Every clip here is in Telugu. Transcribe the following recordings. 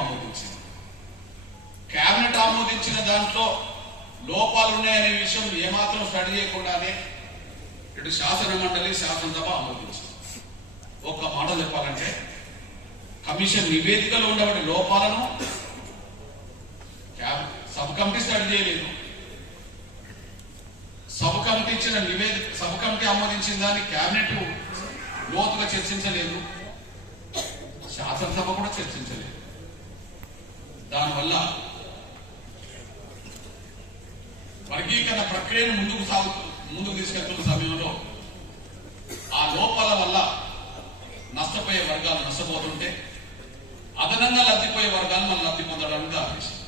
ఆమోదించింది. కేబినెట్ ఆమోదించిన దాంట్లో లోపాలున్నాయనే విషయం ఏమాత్రం స్టడీ చేయకుండానే ఇటు శాసన మండలి శాసనసభ ఆమోదించింది. ఒక్క మాట చెప్పాలంటే కమిషన్ నివేదికలో ఉండబడి లోపాలను సబ్ కమిటీ స్టడీ చేయలేదు. సబ్ కమిటీ ఇచ్చిన నివేదిక సబ్ కమిటీ ఆమోదించిన దాన్ని కేబినెట్ లోతుగా చర్చించలేదు, శాసనసభ కూడా చర్చించలేదు. దానివల్ల వర్గీకరణ ప్రక్రియను ముందుకు తీసుకెళ్తున్న సమయంలో ఆ లోపాల వల్ల నష్టపోయే వర్గాలు నష్టపోతుంటే అదనంగా లబ్ధిపోయే వర్గాలు మనం లబ్ధి పొందడానికి దారితీసింది.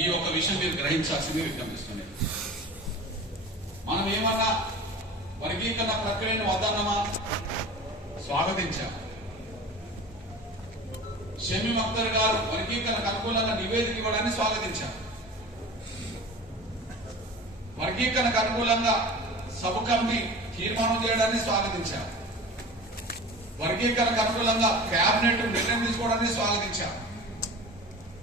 ఈ ఒక్క విషయం మీరు గ్రహించాల్సింది విజ్ఞప్తిస్తున్నాయి. మనం ఏమన్నా వర్గీకరణ ప్రక్రియను వద్దన్నమా? స్వాగతించాం. షమీమ్ అఖ్తర్ గారు వర్గీకరణకు అనుకూలంగా నివేదిక ఇవ్వడాన్ని స్వాగతించాం. వర్గీకరణకు అనుకూలంగా సబ్ కమిటీ తీర్మానం చేయడాన్ని స్వాగతించాం. వర్గీకరణకు అనుకూలంగా కేబినెట్ నిర్ణయం తీసుకోవడాన్ని స్వాగతించాం.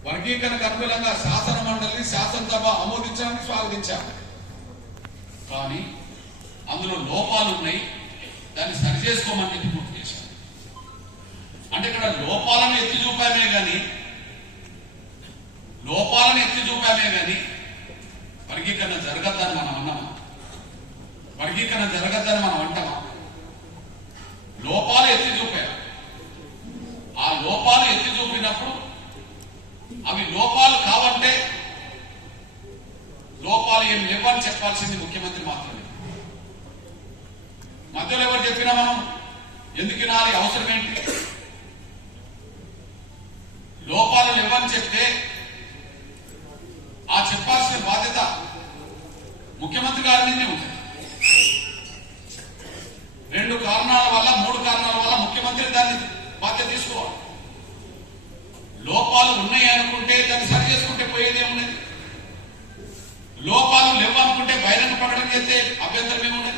వర్గీకరణకు అనుకూలంగా శాసన మండలి శాసనసభ ఆమోదించడాన్ని స్వాగతించాం. కానీ అందులో లోపాలు ఉన్నాయి, దాన్ని సరిచేసుకోమని చెప్పి గుర్తు చేశాం. అంటే ఇక్కడ లోపాలను ఎత్తి చూపామే గాని వర్గీకరణ జరగద్దని మనం అన్నామా? వర్గీకరణ జరగద్దని మనం అంటామా? లోపాలు ఎత్తి చూపారు. ఆ లోపాలు ఎత్తి చూపినప్పుడు అవి లోపాలు కావంటే లోపాలు ఏం లేవని చెప్పాల్సింది ముఖ్యమంత్రి మాత్రమే. మధ్యలో ఎవరు చెప్పినా మనం ఎందుకు వినాలి? అవసరం ఏంటి? లోపాలు లేవని చెప్తే ఆ చెప్పాల్సిన బాధ్యత ముఖ్యమంత్రి గారి మీదే ఉంటుంది. 2 కారణాల వల్ల 3 కారణాల వల్ల ముఖ్యమంత్రి దాన్ని బాధ్యత తీసుకోవాలి. లోపాలు ఉన్నాయి అనుకుంటే దాన్ని సరి చేసుకుంటే పోయేదే ఉన్నది. లోపాలు లేవనుకుంటే బహిరంగ ప్రకటన చేస్తే అభ్యంతరం ఏమున్నది?